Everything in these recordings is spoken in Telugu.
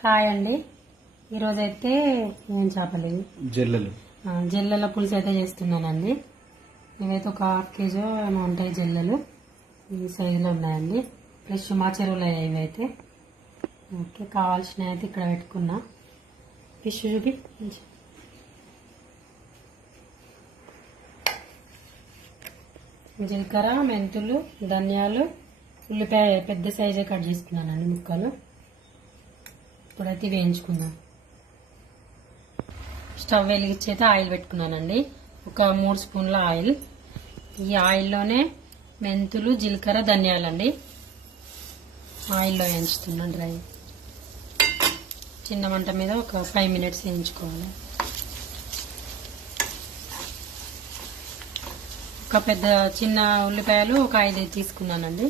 హాయ్ అండి. ఈరోజైతే ఏం చేపలు జల్లెల పులుసు అయితే చేస్తున్నానండి. ఇవైతే ఒక ½ కేజీ ఏమో ఉంటాయి జల్లెలు. ఈ సైజులో ఉన్నాయండి. ఫ్రెష్ మా చెరువులు ఇవైతే. ఓకే, కావాల్సినవి అయితే ఇక్కడ పెట్టుకున్నా. ఫిష్ చూపి. జీలకర్ర, మెంతులు, ధనియాలు, ఉల్లిపాయ పెద్ద సైజే కట్ చేసుకున్నానండి ముక్కలు. ఇప్పుడైతే వేయించుకుందాం. స్టవ్ వెలిగించి అయితే ఆయిల్ పెట్టుకున్నానండి. ఒక 3 స్పూన్ల ఆయిల్. ఈ ఆయిల్లోనే మెంతులు, జీలకర్ర, ధనియాలండి ఆయిల్లో వేయించుతున్నాను. డ్రై చిన్న మంట మీద ఒక 5 మినిట్స్ వేయించుకోవాలి. ఒక చిన్న ఉల్లిపాయలు ఒక 5 తీసుకున్నానండి.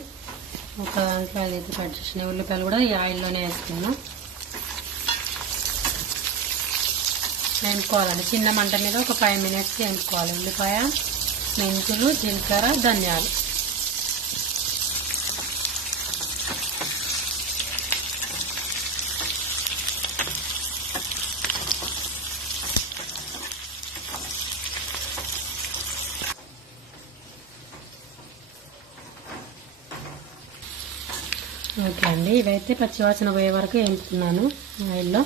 ఒక 5 కట్ చేసిన ఉల్లిపాయలు కూడా ఈ ఆయిల్లోనే వేసుకున్నాం. వేయించుకోవాలండి. చిన్న మంట మీద ఒక 5 మినిట్స్ వేయించుకోవాలి. ఉల్లిపాయ, మెంతులు, జీలకర్ర, ధనియాలు. ఓకే అండి, ఇవైతే పచ్చివాసన పోయే వరకు వేయించుకున్నాను ఆయిల్లో.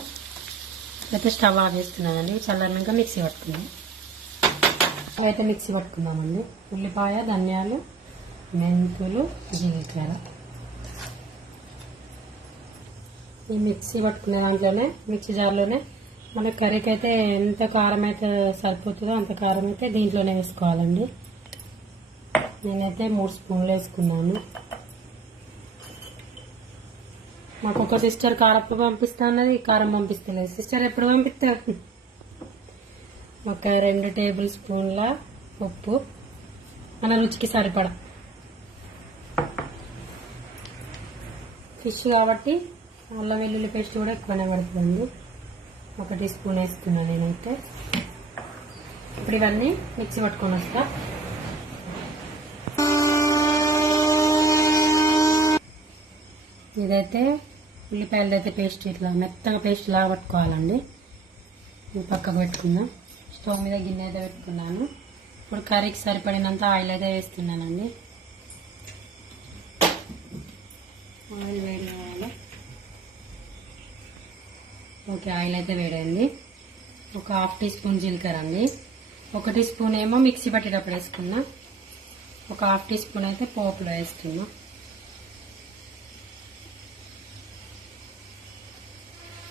అయితే స్టవ్ ఆఫ్ చేస్తున్నానండి. చల్లారినాక మిక్సీ పట్టుకున్నాం. అయితే మిక్సీ పట్టుకున్నామండి. ఉల్లిపాయ, ధనియాలు, మెంతులు, జీలకర్ర. ఈ మిక్సీ పట్టుకునే దాంట్లోనే, మిక్సీ జార్లోనే మన కర్రీకి అయితే ఎంత కారం అయితే సరిపోతుందో అంత కారం అయితే దీంట్లోనే వేసుకోవాలండి. నేనైతే 3 స్పూన్లు వేసుకున్నాను. మాకు ఒక సిస్టర్ కారపు పంపిస్తా అన్నది, కారం పంపిస్తలేదు. సిస్టర్ ఎప్పుడు పంపిస్తారు? ఒక 2 టేబుల్ స్పూన్ల ఉప్పు, మన రుచికి సరిపడా. ఫిష్ కాబట్టి అల్లం వెల్లుల్లి పేస్ట్ కూడా ఎక్కువనే పడుతుంది. 1 స్పూన్ వేసుకున్నాను నేనైతే. ఇప్పుడు ఇవన్నీ మిక్సీ పట్టుకొని వస్తా. ఇదైతే ఉల్లిపాయలది అయితే పేస్ట్ ఇట్లా మెత్తగా పేస్ట్ లాగా పట్టుకోవాలండి. ఇది పక్కకు పెట్టుకుందాం. స్టవ్ మీద గిన్నె అయితే పెట్టుకున్నాను. ఇప్పుడు కర్రీకి సరిపడినంత ఆయిల్ అయితే వేస్తున్నానండి. ఆయిల్ వేడి కావాలి. ఓకే, ఆయిల్ అయితే వేడైంది. ఒక ½ టీ స్పూన్ జీలకర్ర అండి. 1 స్పూన్ ఏమో మిక్సీ పట్టేటప్పుడు వేసుకున్నా. ఒక ½ టీ స్పూన్ అయితే పోపులో వేస్తున్నా.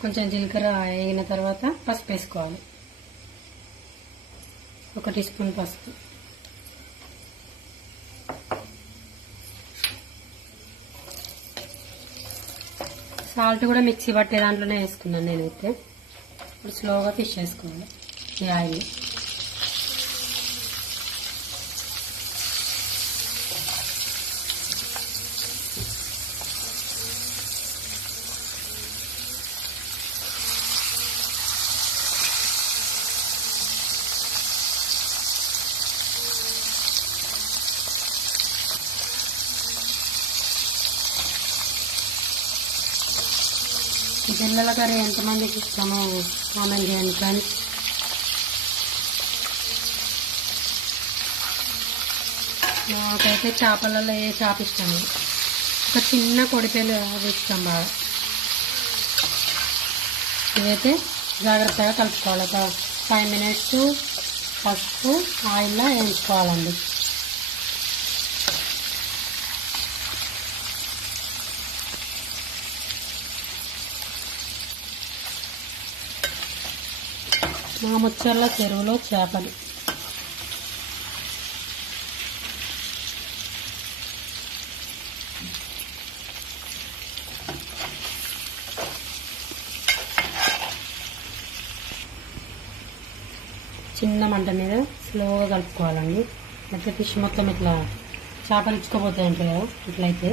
కొంచెం జీలకర్ర వేగిన తర్వాత పసుపు వేసుకోవాలి. 1 టీ స్పూన్ పసుపు. సాల్ట్ కూడా మిక్సీ పట్టే దాంట్లోనే వేసుకున్నాను నేనైతే. ఇప్పుడు స్లోగా ఫిష్ వేసుకోవాలి ఈ ఆయిల్. జల్లెల కర్రీ ఎంతమందికి ఇష్టమో కామెంట్ చేయండి ఫ్రెండ్స్. నాకైతే చేపలలో ఏ చేప ఇష్టం? ఒక చిన్న కొడిపేలు అది ఇష్టం బాగా. ఇదైతే జాగ్రత్తగా కలుపుకోవాలి. ఒక 5 మినిట్స్ పసుపు ఆయిల్లో వేయించుకోవాలండి. మా ముచ్చర్ల చెరువులో చేపలు. చిన్న మంట మీద స్లోగా కలుపుకోవాలండి. అయితే ఫిష్ మొత్తం ఇట్లా చేపలు ఇచ్చుకోపోతాయి అంటారు కదా, ఇట్లయితే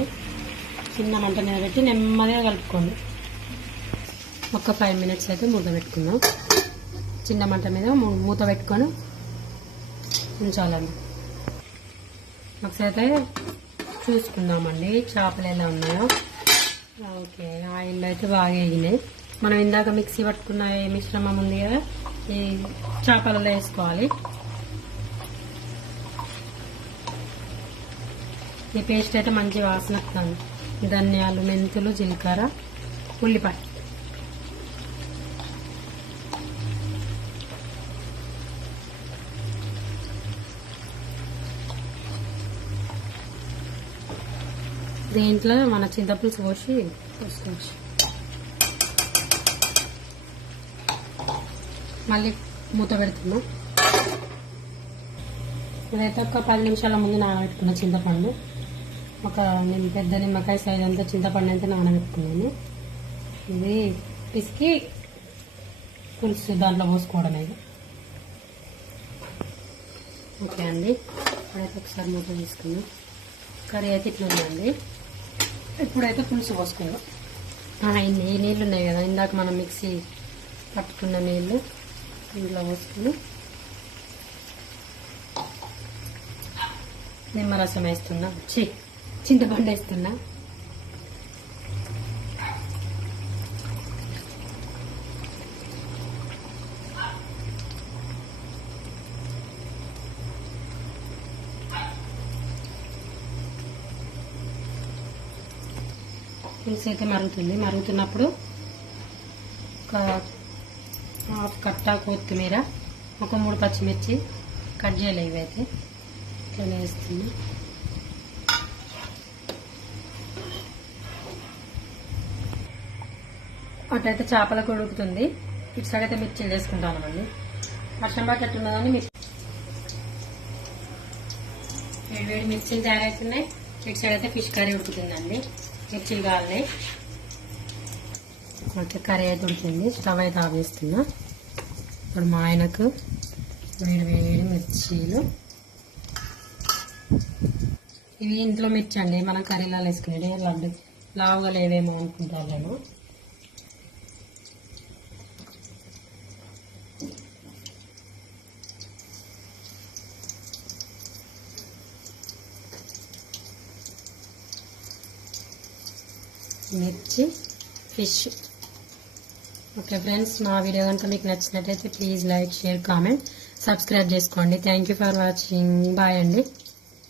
చిన్న మంట మీద పెట్టి నెమ్మదిగా కలుపుకోండి. ఒక 5 మినిట్స్ అయితే మూత పెట్టుకుందాం. చిన్న మంట మీద మూత పెట్టుకొని ఉంచాలండి. ఒకసారి చూసుకుందామండి చేపలు ఎలా ఉన్నాయో. ఓకే, ఆయిల్ అయితే బాగా వేగినాయి. మనం ఇందాక మిక్సీ పట్టుకున్న మిశ్రమం ఉంది కదా, ఈ చేపలలో వేసుకోవాలి. ఈ పేస్ట్ అయితే మంచి వాసన వస్తుంది. ధనియాలు, మెంతులు, జీలకర్ర, ఉల్లిపాయ. దీంట్లో మన చింతపులుసు పోసి పోసుకోవచ్చు. మళ్ళీ మూత పెడుతున్నాం. ఇదైతే ఒక 10 నిమిషాల ముందు నానబెట్టుకున్న చింతపండు. ఒక పెద్ద నిమ్మకాయ సైజ్ అంతా చింతపండు అయితే నానబెట్టుకున్నాను. ఇది పిసికి పులుసు దాంట్లో పోసుకోవడమే. ఓకే అండి, ఇప్పుడైతే ఒకసారి మూత తీసుకున్నాం. కర్రీ అయితే ఇట్లా ఉందండి. ఇప్పుడైతే పులుసు పోసుకుందాం. ఈ నీళ్ళు ఉన్నాయి కదా, ఇందాక మనం మిక్సీ పట్టుకున్న నీళ్ళు ఇంట్లో పోసుకుని నిమ్మరసం వేస్తున్నా, చింతపండు వేస్తున్నా. పులుసు అయితే మరుగుతుంది. మరుగుతున్నప్పుడు ఒక హాఫ్ కట్ట కొత్తిమీర, ఒక 3 పచ్చిమిర్చి కట్ చేయలేవు, ఇవైతే ఇట్లా వేస్తుంది. అటైతే చేపలకు ఉడుకుతుంది. ఇటు సైడ్ అయితే మిర్చిలు చేసుకుంటాను అండి. వర్షం పట్టేట్టున్నదని వేడి మిర్చిలు తయారవుతున్నాయి. ఇటు సైడ్ అయితే ఫిష్ కర్రీ ఉడుకుతుందండి. మిర్చిలు కావాలి. ఓకే, కర్రీ అయితే ఉడుకుతుంది. స్టవ్ అయితే ఆఫ్ చేస్తున్నా. ఇప్పుడు మా ఆయనకు వేడి మిర్చీలు. ఇవి ఇంట్లో మిర్చి అండి, మనం కర్రీలో వేసుకునేది. లడ్డు లావుగా లేవేమో అనుకుంటాను నేను. మిర్చి, ఫిష్. ఓకే ఫ్రెండ్స్, నా వీడియో కనుక మీకు నచ్చినట్లయితే please like, share, comment, subscribe చేసుకోండి. Thank you for watching. Bye అండి.